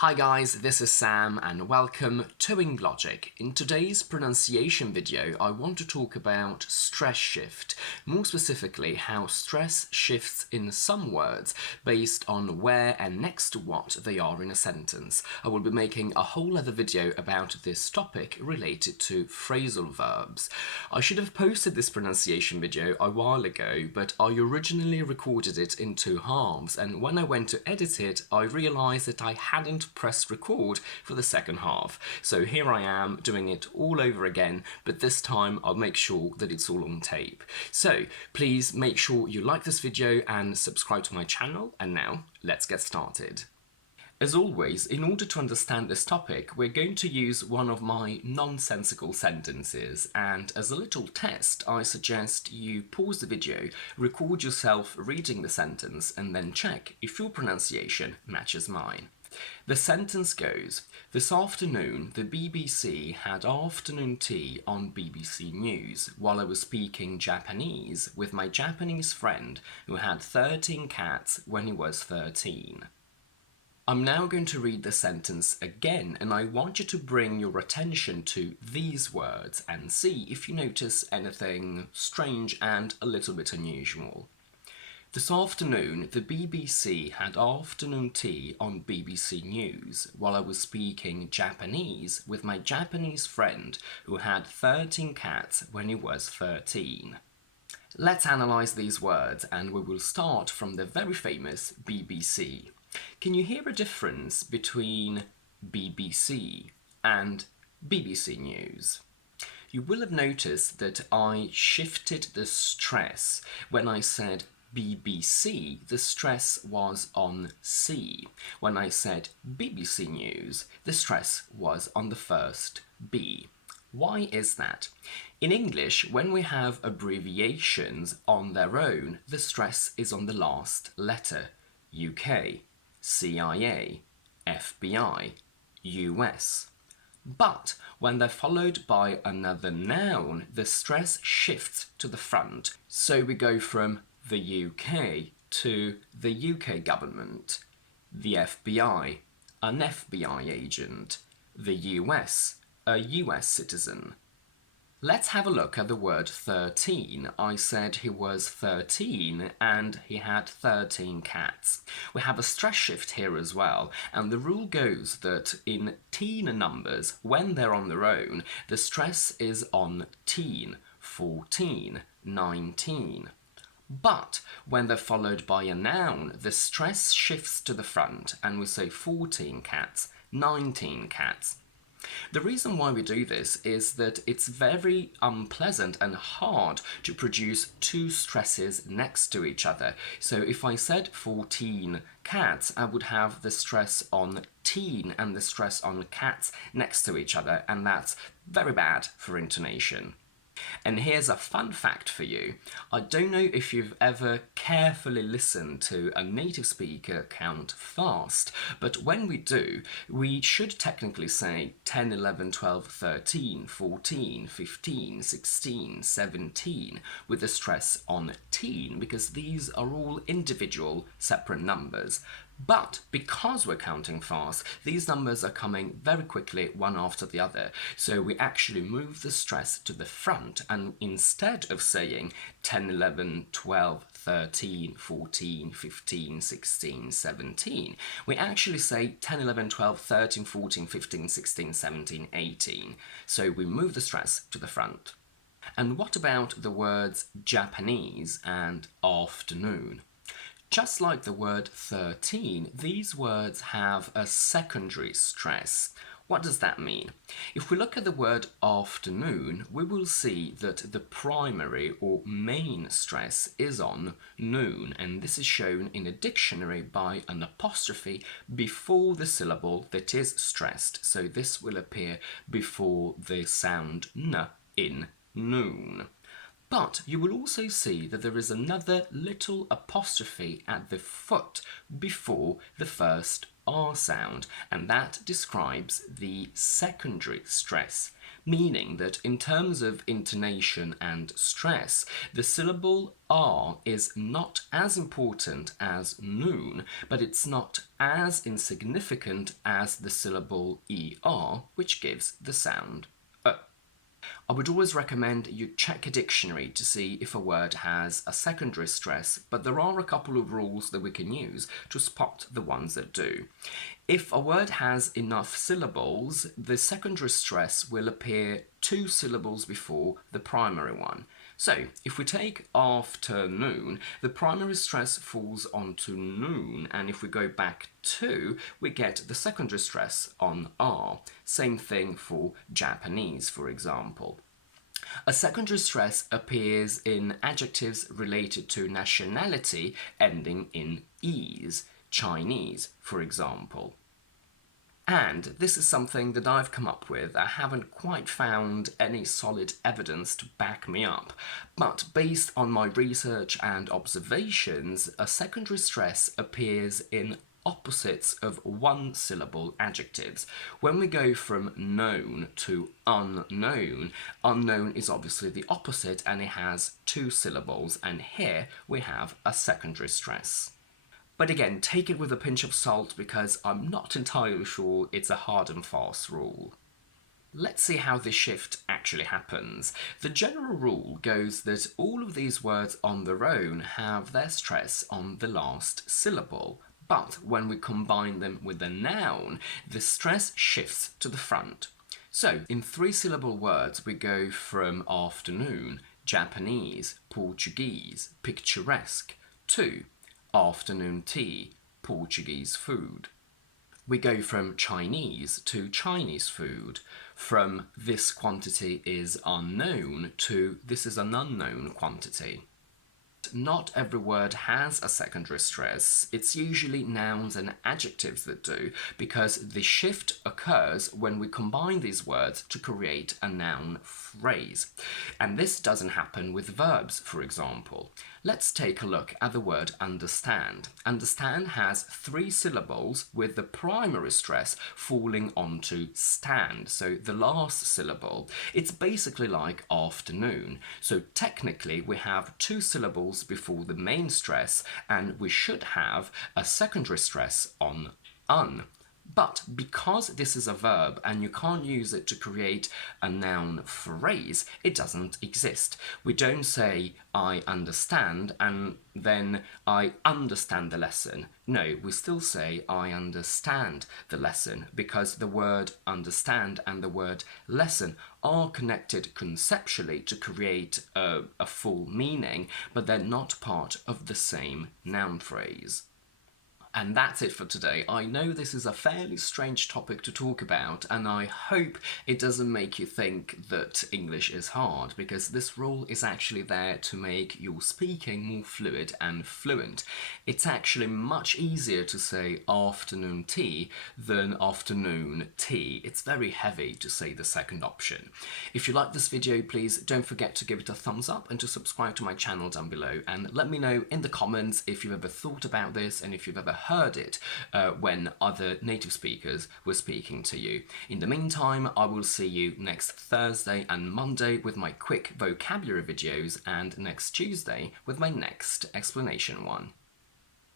Hi guys, this is Sam and welcome to Logic. In today's pronunciation video, I want to talk about stress shift, more specifically how stress shifts in some words based on where and next to what they are in a sentence. I will be making a whole other video about this topic related to phrasal verbs. I should have posted this pronunciation video a while ago, but I originally recorded it in two halves, and when I went to edit it, I realised that I hadn't press record for the second half. So here I am doing it all over again, but this time I'll make sure that it's all on tape. So please make sure you like this video and subscribe to my channel, and now let's get started. As always, in order to understand this topic, we're going to use one of my nonsensical sentences, and as a little test, I suggest you pause the video, record yourself reading the sentence, and then check if your pronunciation matches mine. The sentence goes, "This afternoon, the BBC had afternoon tea on BBC News while I was speaking Japanese with my Japanese friend who had 13 cats when he was 13. I'm now going to read the sentence again, and I want you to bring your attention to these words and see if you notice anything strange and a little bit unusual. This afternoon, the BBC had afternoon tea on BBC News while I was speaking Japanese with my Japanese friend who had 13 cats when he was 13. Let's analyse these words, and we will start from the very famous BBC. Can you hear a difference between BBC and BBC News? You will have noticed that I shifted the stress. When I said BBC, the stress was on C. When I said BBC News, the stress was on the first B. Why is that? In English, when we have abbreviations on their own, the stress is on the last letter. UK, CIA, FBI, US. But when they're followed by another noun, the stress shifts to the front. So we go from the UK to the UK government, the FBI, an FBI agent, the US, a US citizen. Let's have a look at the word 13. I said he was 13 and he had 13 cats. We have a stress shift here as well, and the rule goes that in teen numbers, when they're on their own, the stress is on teen, 14, 19. But when they're followed by a noun, the stress shifts to the front and we say 14 cats, 19 cats. The reason why we do this is that it's very unpleasant and hard to produce two stresses next to each other. So if I said 14 cats, I would have the stress on teen and the stress on cats next to each other, and that's very bad for intonation. And here's a fun fact for you. I don't know if you've ever carefully listened to a native speaker count fast, but when we do, we should technically say 10, 11, 12, 13, 14, 15, 16, 17, with the stress on teen, because these are all individual separate numbers. But because we're counting fast, these numbers are coming very quickly one after the other, so we actually move the stress to the front, and instead of saying 10, 11, 12, 13, 14, 15, 16, 17, we actually say 10, 11, 12, 13, 14, 15, 16, 17, 18. So we move the stress to the front. And what about the words Japanese and afternoon? Just like the word 13, these words have a secondary stress. What does that mean? If we look at the word afternoon, we will see that the primary or main stress is on noon, and this is shown in a dictionary by an apostrophe before the syllable that is stressed. So this will appear before the sound n in noon. But you will also see that there is another little apostrophe at the foot before the first R sound, and that describes the secondary stress, meaning that in terms of intonation and stress, the syllable R is not as important as noon, but it's not as insignificant as the syllable ER, which gives the sound O. I would always recommend you check a dictionary to see if a word has a secondary stress, but there are a couple of rules that we can use to spot the ones that do. If a word has enough syllables, the secondary stress will appear 2 syllables before the primary one. So, if we take afternoon, the primary stress falls onto noon, and if we go back 2, we get the secondary stress on R. Same thing for Japanese, for example. A secondary stress appears in adjectives related to nationality ending in "-ese", Chinese, for example. And this is something that I've come up with. I haven't quite found any solid evidence to back me up, but based on my research and observations, a secondary stress appears in opposites of one-syllable adjectives. When we go from known to unknown, unknown is obviously the opposite and it has 2 syllables, and here we have a secondary stress. But again, take it with a pinch of salt because I'm not entirely sure it's a hard and fast rule. Let's see how this shift actually happens. The general rule goes that all of these words on their own have their stress on the last syllable, but when we combine them with a noun, the stress shifts to the front. So, in 3-syllable words, we go from afternoon, Japanese, Portuguese, picturesque, to afternoon tea, Portuguese food. We go from Chinese to Chinese food, from this quantity is unknown to this is an unknown quantity. Not every word has a secondary stress. It's usually nouns and adjectives that do, because the shift occurs when we combine these words to create a noun phrase. And this doesn't happen with verbs, for example. Let's take a look at the word understand. Understand has 3 syllables with the primary stress falling onto stand, so the last syllable. It's basically like afternoon. So technically we have 2 syllables before the main stress, and we should have a secondary stress on un. But because this is a verb and you can't use it to create a noun phrase, it doesn't exist. We don't say, I understand, and then I understand the lesson. No, we still say, I understand the lesson, because the word understand and the word lesson are connected conceptually to create a full meaning, but they're not part of the same noun phrase. And that's it for today. I know this is a fairly strange topic to talk about, and I hope it doesn't make you think that English is hard, because this rule is actually there to make your speaking more fluid and fluent. It's actually much easier to say afternoon tea than afternoon tea. It's very heavy to say the second option. If you like this video, please don't forget to give it a thumbs up and to subscribe to my channel down below, and let me know in the comments if you've ever thought about this and if you've ever heard it when other native speakers were speaking to you. In the meantime, I will see you next Thursday and Monday with my quick vocabulary videos, and next Tuesday with my next explanation one.